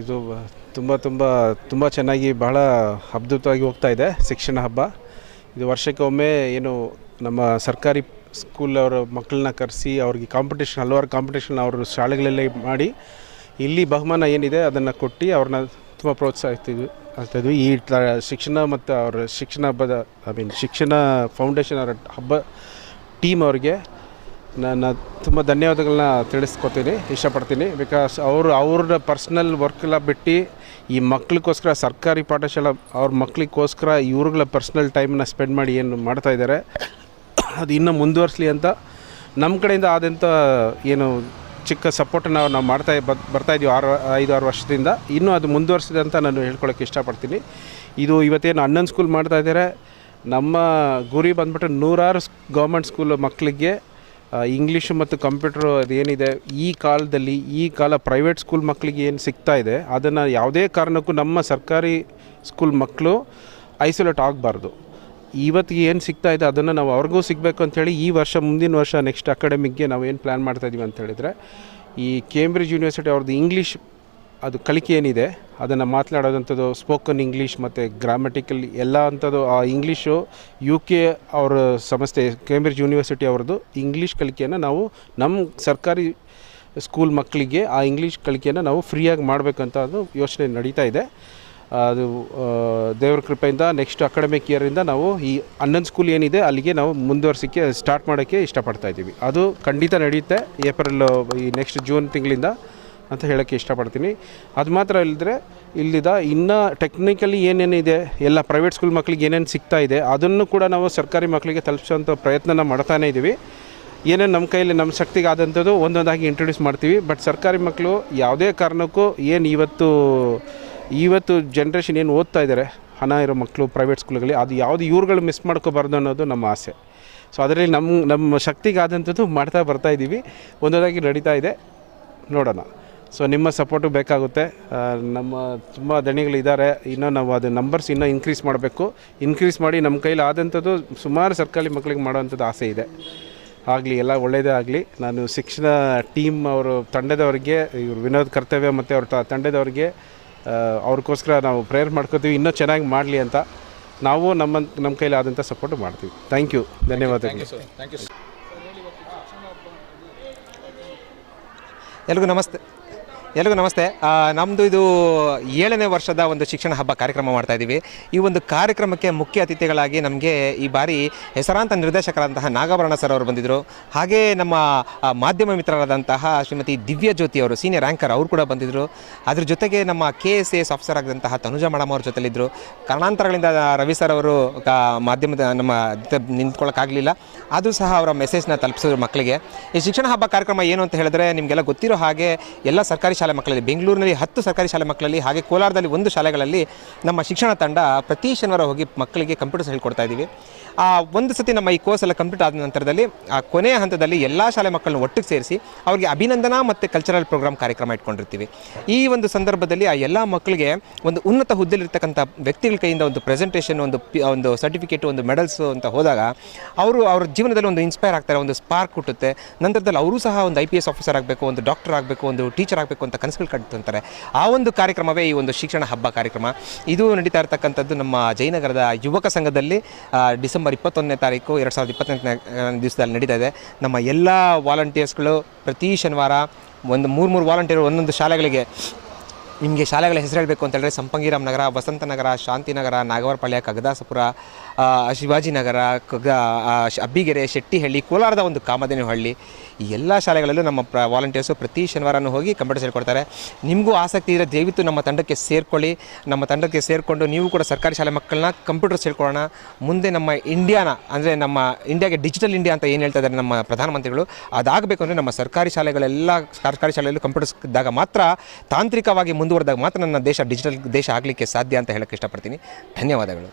ಇದು ತುಂಬ ಚೆನ್ನಾಗಿ ಬಹಳ ಅದ್ಭುತವಾಗಿ ಹೋಗ್ತಾ ಇದೆ ಶಿಕ್ಷಣ ಹಬ್ಬ. ಇದು ವರ್ಷಕ್ಕೊಮ್ಮೆ ಏನು ನಮ್ಮ ಸರ್ಕಾರಿ ಸ್ಕೂಲ್ ಅವರ ಮಕ್ಕಳನ್ನ ಕರೆಸಿ ಅವ್ರಿಗೆ ಹಲವಾರು ಕಾಂಪಿಟೇಷನ್ ಅವ್ರ ಶಾಲೆಗಳಲ್ಲೇ ಮಾಡಿ ಇಲ್ಲಿ ಬಹುಮಾನ ಏನಿದೆ ಅದನ್ನು ಕೊಟ್ಟು ಅವ್ರನ್ನ ತುಂಬ ಪ್ರೋತ್ಸಾಹಿಸ್ತಿದ್ವಿ. ಈ ಶಿಕ್ಷಣ ಮತ್ತು ಅವರ ಶಿಕ್ಷಣ ಹಬ್ಬದ ಶಿಕ್ಷಣ ಫೌಂಡೇಶನ್ ಅವರ ಹಬ್ಬ ಟೀಮ್ ಅವ್ರಿಗೆ ನಾನು ತುಂಬ ಧನ್ಯವಾದಗಳನ್ನ ತಿಳಿಸ್ಕೊತೀನಿ ಇಷ್ಟಪಡ್ತೀನಿ. ಬಿಕಾಸ್ ಅವ್ರ ಪರ್ಸ್ನಲ್ ವರ್ಕೆಲ್ಲ ಬಿಟ್ಟು ಈ ಮಕ್ಕಳಿಗೋಸ್ಕರ ಸರ್ಕಾರಿ ಪಾಠಶಾಲೆ ಅವ್ರ ಮಕ್ಕಳಿಗೋಸ್ಕರ ಇವ್ರುಗಳ ಪರ್ಸ್ನಲ್ ಟೈಮನ್ನ ಸ್ಪೆಂಡ್ ಮಾಡಿ ಏನು ಮಾಡ್ತಾಯಿದ್ದಾರೆ ಅದು ಇನ್ನೂ ಮುಂದುವರಿಸಲಿ ಅಂತ ನಮ್ಮ ಕಡೆಯಿಂದ ಆದಂಥ ಏನು ಚಿಕ್ಕ ಸಪೋರ್ಟನ್ನು ನಾವು ಬರ್ತಾಯಿದ್ದೀವಿ 5-6 ವರ್ಷದಿಂದ. ಇನ್ನೂ ಅದು ಮುಂದುವರಿಸಿದೆ ಅಂತ ನಾನು ಹೇಳ್ಕೊಳ್ಳೋಕ್ಕೆ ಇಷ್ಟಪಡ್ತೀನಿ. ಇದು ಇವತ್ತೇನು ಅಣ್ಣನ ಸ್ಕೂಲ್ ಮಾಡ್ತಾಯಿದ್ದಾರೆ. ನಮ್ಮ ಗುರಿ ಬಂದ್ಬಿಟ್ಟು 100 ಗೌರ್ಮೆಂಟ್ ಸ್ಕೂಲ್ ಮಕ್ಕಳಿಗೆ ಇಂಗ್ಲೀಷು ಮತ್ತು ಕಂಪ್ಯೂಟ್ರು ಅದೇನಿದೆ ಈ ಕಾಲ ಪ್ರೈವೇಟ್ ಸ್ಕೂಲ್ ಮಕ್ಕಳಿಗೆ ಏನು ಸಿಗ್ತಾ ಇದೆ ಅದನ್ನು ಯಾವುದೇ ಕಾರಣಕ್ಕೂ ನಮ್ಮ ಸರ್ಕಾರಿ ಸ್ಕೂಲ್ ಮಕ್ಕಳು ಐಸೋಲೇಟ್ ಆಗಬಾರ್ದು. ಇವತ್ತಿಗೆ ಏನು ಸಿಗ್ತಾ ಇದೆ ಅದನ್ನು ನಾವು ಅವ್ರಿಗೂ ಸಿಗಬೇಕು ಅಂಥೇಳಿ ಈ ವರ್ಷ ಮುಂದಿನ ವರ್ಷ ನೆಕ್ಸ್ಟ್ ಅಕಾಡೆಮಿಕ್ಗೆ ನಾವು ಏನು ಪ್ಲ್ಯಾನ್ ಮಾಡ್ತಾಯಿದ್ದೀವಿ ಅಂತ ಹೇಳಿದರೆ ಈ ಕೇಂಬ್ರಿಡ್ಜ್ ಯೂನಿವರ್ಸಿಟಿ ಅವ್ರದ್ದು ಇಂಗ್ಲೀಷ್ ಅದು ಕಲಿಕೆ ಏನಿದೆ ಅದನ್ನು ಮಾತನಾಡೋದಂಥದ್ದು ಸ್ಪೋಕನ್ ಇಂಗ್ಲೀಷ್ ಮತ್ತು ಗ್ರಾಮೆಟಿಕಲ್ ಎಲ್ಲ ಅಂಥದ್ದು ಆ ಇಂಗ್ಲೀಷು UK ಅವರ ಸಂಸ್ಥೆ ಕೇಂಬ್ರಿಡ್ಜ್ ಯೂನಿವರ್ಸಿಟಿ ಅವ್ರದ್ದು ಇಂಗ್ಲೀಷ್ ಕಲಿಕೆಯನ್ನು ನಾವು ನಮ್ಮ ಸರ್ಕಾರಿ ಸ್ಕೂಲ್ ಮಕ್ಕಳಿಗೆ ಆ ಇಂಗ್ಲೀಷ್ ಕಲಿಕೆಯನ್ನು ನಾವು ಫ್ರೀಯಾಗಿ ಮಾಡಬೇಕಂತ ಅದು ಯೋಚನೆ ನಡೀತಾ ಇದೆ. ಅದು ದೇವ್ರ ಕೃಪೆಯಿಂದ ನೆಕ್ಸ್ಟ್ ಅಕಾಡೆಮಿಕ್ ಇಯರಿಂದ ನಾವು ಈ ಅಣ್ಣನ ಸ್ಕೂಲ್ ಏನಿದೆ ಅಲ್ಲಿಗೆ ನಾವು ಮುಂದುವರ್ಸೋಕ್ಕೆ ಸ್ಟಾರ್ಟ್ ಮಾಡೋಕ್ಕೆ ಇಷ್ಟಪಡ್ತಾಯಿದ್ದೀವಿ. ಅದು ಖಂಡಿತ ನಡೆಯುತ್ತೆ ಈ ನೆಕ್ಸ್ಟ್ ಜೂನ್ ತಿಂಗಳಿಂದ ಅಂತ ಹೇಳೋಕ್ಕೆ ಇಷ್ಟಪಡ್ತೀನಿ. ಅದು ಮಾತ್ರ ಇಲ್ಲಿದ್ದ ಇನ್ನೂ ಟೆಕ್ನಿಕಲಿ ಏನೇನಿದೆ ಎಲ್ಲ ಪ್ರೈವೇಟ್ ಸ್ಕೂಲ್ ಮಕ್ಕಳಿಗೆ ಏನೇನು ಸಿಗ್ತಾ ಇದೆ ಅದನ್ನು ಕೂಡ ನಾವು ಸರ್ಕಾರಿ ಮಕ್ಕಳಿಗೆ ತಲುಪಿಸೋಂಥ ಪ್ರಯತ್ನನ ಮಾಡ್ತಾನೇ ಇದ್ದೀವಿ. ಏನೇನು ನಮ್ಮ ಕೈಯಲ್ಲಿ ನಮ್ಮ ಶಕ್ತಿಗೆ ಆದಂಥದ್ದು ಒಂದೊಂದಾಗಿ ಇಂಟ್ರೊಡ್ಯೂಸ್ ಮಾಡ್ತೀವಿ. ಬಟ್ ಸರ್ಕಾರಿ ಮಕ್ಕಳು ಯಾವುದೇ ಕಾರಣಕ್ಕೂ ಏನು ಇವತ್ತು ಜನ್ರೇಷನ್ ಏನು ಓದ್ತಾ ಇದ್ದಾರೆ ಹಣ ಇರೋ ಮಕ್ಕಳು ಪ್ರೈವೇಟ್ ಸ್ಕೂಲ್ಗಳಲ್ಲಿ ಅದು ಯಾವುದು ಇವ್ರುಗಳು ಮಿಸ್ ಮಾಡ್ಕೋಬಾರ್ದು ಅನ್ನೋದು ನಮ್ಮ ಆಸೆ. ಸೊ ಅದರಲ್ಲಿ ನಮ್ಮ ಶಕ್ತಿಗೆ ಆದಂಥದ್ದು ಮಾಡ್ತಾ ಬರ್ತಾಯಿದ್ದೀವಿ. ಒಂದೊಂದಾಗಿ ನಡೀತಾ ಇದೆ, ನೋಡೋಣ. ಸೊ ನಿಮ್ಮ ಸಪೋರ್ಟು ಬೇಕಾಗುತ್ತೆ. ನಮ್ಮ ತುಂಬ ದಣಿಗಳಿದ್ದಾರೆ. ಇನ್ನೂ ನಾವು ಅದು ನಂಬರ್ಸ್ ಇನ್ನೂ ಇನ್ಕ್ರೀಸ್ ಮಾಡಿ ನಮ್ಮ ಕೈಲಿ ಆದಂಥದ್ದು ಸುಮಾರು ಸರ್ಕಾರಿ ಮಕ್ಕಳಿಗೆ ಮಾಡೋವಂಥದ್ದು ಆಸೆ ಇದೆ. ಆಗಲಿ, ಎಲ್ಲ ಒಳ್ಳೆಯದೇ ಆಗಲಿ. ನಾನು ಶಿಕ್ಷಣ ಟೀಮ್ ಅವರು ತಂಡದವರಿಗೆ ಇವರು ವಿನೋದ್ ಕರ್ತವ್ಯ ಮತ್ತು ಅವ್ರ ತಂಡದವರಿಗೆ ಅವ್ರಿಗೋಸ್ಕರ ನಾವು ಪ್ರೇಯರ್ ಮಾಡ್ಕೋತೀವಿ ಇನ್ನೂ ಚೆನ್ನಾಗಿ ಮಾಡಲಿ ಅಂತ. ನಾವು ನಮ್ಮ ಕೈಲಿ ಆದಂಥ ಸಪೋರ್ಟ್ ಮಾಡ್ತೀವಿ. ಥ್ಯಾಂಕ್ ಯು, ಧನ್ಯವಾದಗಳು. ಎಲ್ರಿಗೂ ನಮಸ್ತೆ. ನಮ್ಮದು ಇದು 7ನೇ ವರ್ಷದ ಒಂದು ಶಿಕ್ಷಣ ಹಬ್ಬ ಕಾರ್ಯಕ್ರಮ ಮಾಡ್ತಾಯಿದ್ದೀವಿ. ಈ ಒಂದು ಕಾರ್ಯಕ್ರಮಕ್ಕೆ ಮುಖ್ಯ ಅತಿಥಿಗಳಾಗಿ ನಮಗೆ ಈ ಬಾರಿ ಹೆಸರಾಂತ ನಿರ್ದೇಶಕರಾದಂತಹ ನಾಗಾಭರಣ ಸರ್ ಅವರು ಬಂದಿದ್ದರು. ಹಾಗೇ ನಮ್ಮ ಮಾಧ್ಯಮ ಮಿತ್ರರಾದಂತಹ ಶ್ರೀಮತಿ ದಿವ್ಯ ಜ್ಯೋತಿ ಅವರು ಸೀನಿಯರ್ ಆ್ಯಂಕರ್ ಅವರು ಕೂಡ ಬಂದಿದ್ದರು. ಅದ್ರ ಜೊತೆಗೆ ನಮ್ಮ KSAS ಆಫೀಸರ್ ಆಗಿದ್ದಂತಹ ತನುಜಾ ಮೇಡಮ್ ಅವ್ರ ಜೊತೆಲಿದ್ದರು. ಕಾರಣಾಂತರಗಳಿಂದ ರವಿ ಸರ್ ಅವರು ಮಾಧ್ಯಮದ ನಮ್ಮ ನಿಂತ್ಕೊಳ್ಳೋಕ್ಕಾಗಲಿಲ್ಲ. ಅದು ಸಹ ಅವರ ಮೆಸೇಜ್ನ ತಲುಪಿಸಿದ್ರು ಮಕ್ಕಳಿಗೆ. ಈ ಶಿಕ್ಷಣ ಹಬ್ಬ ಕಾರ್ಯಕ್ರಮ ಏನು ಅಂತ ಹೇಳಿದ್ರೆ ನಿಮಗೆಲ್ಲ ಗೊತ್ತಿರೋ ಹಾಗೆ ಎಲ್ಲ ಸರ್ಕಾರಿ ಶಾಲೆ ಮಕ್ಕಳಲ್ಲಿ ಬೆಂಗಳೂರಿನಲ್ಲಿ 10 ಸರ್ಕಾರಿ ಶಾಲೆ ಮಕ್ಕಳಲ್ಲಿ ಹಾಗೆ ಕೋಲಾರದಲ್ಲಿ 1 ಶಾಲೆಗಳಲ್ಲಿ ನಮ್ಮ ಶಿಕ್ಷಣ ತಂಡ ಪ್ರತಿ ಶನಿವಾರ ಹೋಗಿ ಮಕ್ಕಳಿಗೆ ಕಂಪ್ಯೂಟರ್ಸ್ ಹೇಳ್ಕೊಡ್ತಾ ಇದ್ದೀವಿ. ಒಂದು ಸತಿ ನಮ್ಮ ಈ ಕೋರ್ಸ್ ಎಲ್ಲ ಕಂಪ್ಲೀಟ್ ಆದ ನಂತರದಲ್ಲಿ ಆ ಕೊನೆಯ ಹಂತದಲ್ಲಿ ಎಲ್ಲ ಶಾಲೆ ಮಕ್ಕಳನ್ನು ಒಟ್ಟಿಗೆ ಸೇರಿಸಿ ಅವರಿಗೆ ಅಭಿನಂದನಾ ಮತ್ತು ಕಲ್ಚರಲ್ ಪ್ರೋಗ್ರಾಮ್ ಕಾರ್ಯಕ್ರಮ ಇಟ್ಕೊಂಡಿರ್ತೀವಿ. ಈ ಒಂದು ಸಂದರ್ಭದಲ್ಲಿ ಆ ಎಲ್ಲ ಮಕ್ಕಳಿಗೆ ಒಂದು ಉನ್ನತ ಹುದ್ದೆಲಿರ್ತಕ್ಕಂಥ ವ್ಯಕ್ತಿಗಳ ಕೈಯಿಂದ ಒಂದು ಪ್ರೆಸೆಂಟೇಷನ್, ಒಂದು ಸರ್ಟಿಫಿಕೇಟು, ಒಂದು ಮೆಡಲ್ಸು ಅಂತ ಹೋದಾಗ ಅವ್ರ ಜೀವನದಲ್ಲಿ ಒಂದು ಇನ್ಸ್ಪೈರ್ ಆಗ್ತಾರೆ, ಒಂದು ಸ್ಪಾರ್ಕ್ ಹುಟ್ಟುತ್ತೆ. ನಂತರದಲ್ಲಿ ಅವರು ಸಹ ಒಂದು IPS ಆಫೀಸರ್ ಆಗಬೇಕು, ಒಂದು ಡಾಕ್ಟರ್ ಆಗಬೇಕು, ಒಂದು ಟೀಚರ್ ಆಗಬೇಕು ಅಂತ ಕನಸುಗಳು ಕಟ್ತಾರೆ. ಆ ಒಂದು ಕಾರ್ಯಕ್ರಮವೇ ಈ ಒಂದು ಶಿಕ್ಷಣ ಹಬ್ಬ ಕಾರ್ಯಕ್ರಮ. ಇದು ನಡೀತಾ ಇರತಕ್ಕಂಥದ್ದು ನಮ್ಮ ಜಯನಗರದ ಯುವಕ ಸಂಘದಲ್ಲಿ ಡಿಸೆಂಬರ್ 21ನೇ ತಾರೀಕು 2028ನೇ ದಿವಸದಲ್ಲಿ ನಡೀತಾ ಇದೆ. ನಮ್ಮ ಎಲ್ಲ ವಾಲಂಟಿಯರ್ಸ್ಗಳು ಪ್ರತಿ ಶನಿವಾರ ಒಂದು 3 ವಾಲಂಟಿಯರ್ ಒಂದೊಂದು ಶಾಲೆಗಳಿಗೆ ನಿಮಗೆ ಶಾಲೆಗಳ ಹೆಸರು ಹೇಳಬೇಕು ಅಂತ ಹೇಳಿದ್ರೆ ಸಂಪಂಗಿರಾಮ್ ನಗರ, ವಸಂತನಗರ, ಶಾಂತಿನಗರ, ನಾಗವರಪಾಳ್ಯ, ಕಗದಾಸಪುರ, ಶಿವಾಜಿನಗರ, ಅಬ್ಬಿಗೆರೆ, ಶೆಟ್ಟಿಹಳ್ಳಿ, ಕೋಲಾರದ ಒಂದು ಕಾಮಧೇನು ಹಳ್ಳಿ, ಈ ಎಲ್ಲ ಶಾಲೆಗಳಲ್ಲೂ ನಮ್ಮ ವಾಲಂಟಿಯರ್ಸು ಪ್ರತಿ ಶನಿವಾರನೂ ಹೋಗಿ ಕಂಪ್ಯೂಟರ್ಸ್ ಹೇಳ್ಕೊಡ್ತಾರೆ. ನಿಮಗೂ ಆಸಕ್ತಿ ಇದ್ದರೆ ದಯವಿಟ್ಟು ನಮ್ಮ ತಂಡಕ್ಕೆ ಸೇರಿಕೊಳ್ಳಿ. ನಮ್ಮ ತಂಡಕ್ಕೆ ಸೇರಿಕೊಂಡು ನೀವು ಕೂಡ ಸರ್ಕಾರಿ ಶಾಲೆ ಮಕ್ಕಳನ್ನ ಕಂಪ್ಯೂಟರ್ಸ್ ಹೇಳ್ಕೊಳ್ಳೋಣ. ಮುಂದೆ ನಮ್ಮ ಅಂದರೆ ನಮ್ಮ ಇಂಡಿಯಾಗೆ ಡಿಜಿಟಲ್ ಇಂಡಿಯಾ ಅಂತ ಏನು ಹೇಳ್ತಾ ಇದ್ದಾರೆ ನಮ್ಮ ಪ್ರಧಾನಮಂತ್ರಿಗಳು, ಅದಾಗಬೇಕು ಅಂದರೆ ನಮ್ಮ ಸರ್ಕಾರಿ ಶಾಲೆಗಳಲ್ಲೂ ಕಂಪ್ಯೂಟರ್ಸ್ ಇದ್ದಾಗ ಮಾತ್ರ, ತಾಂತ್ರಿಕವಾಗಿ ಮುಂದುವರೆದಾಗ ಮಾತ್ರ ನನ್ನ ದೇಶ ಡಿಜಿಟಲ್ ದೇಶ ಆಗಲಿಕ್ಕೆ ಸಾಧ್ಯ ಅಂತ ಹೇಳೋಕ್ಕೆ ಇಷ್ಟಪಡ್ತೀನಿ. ಧನ್ಯವಾದಗಳು.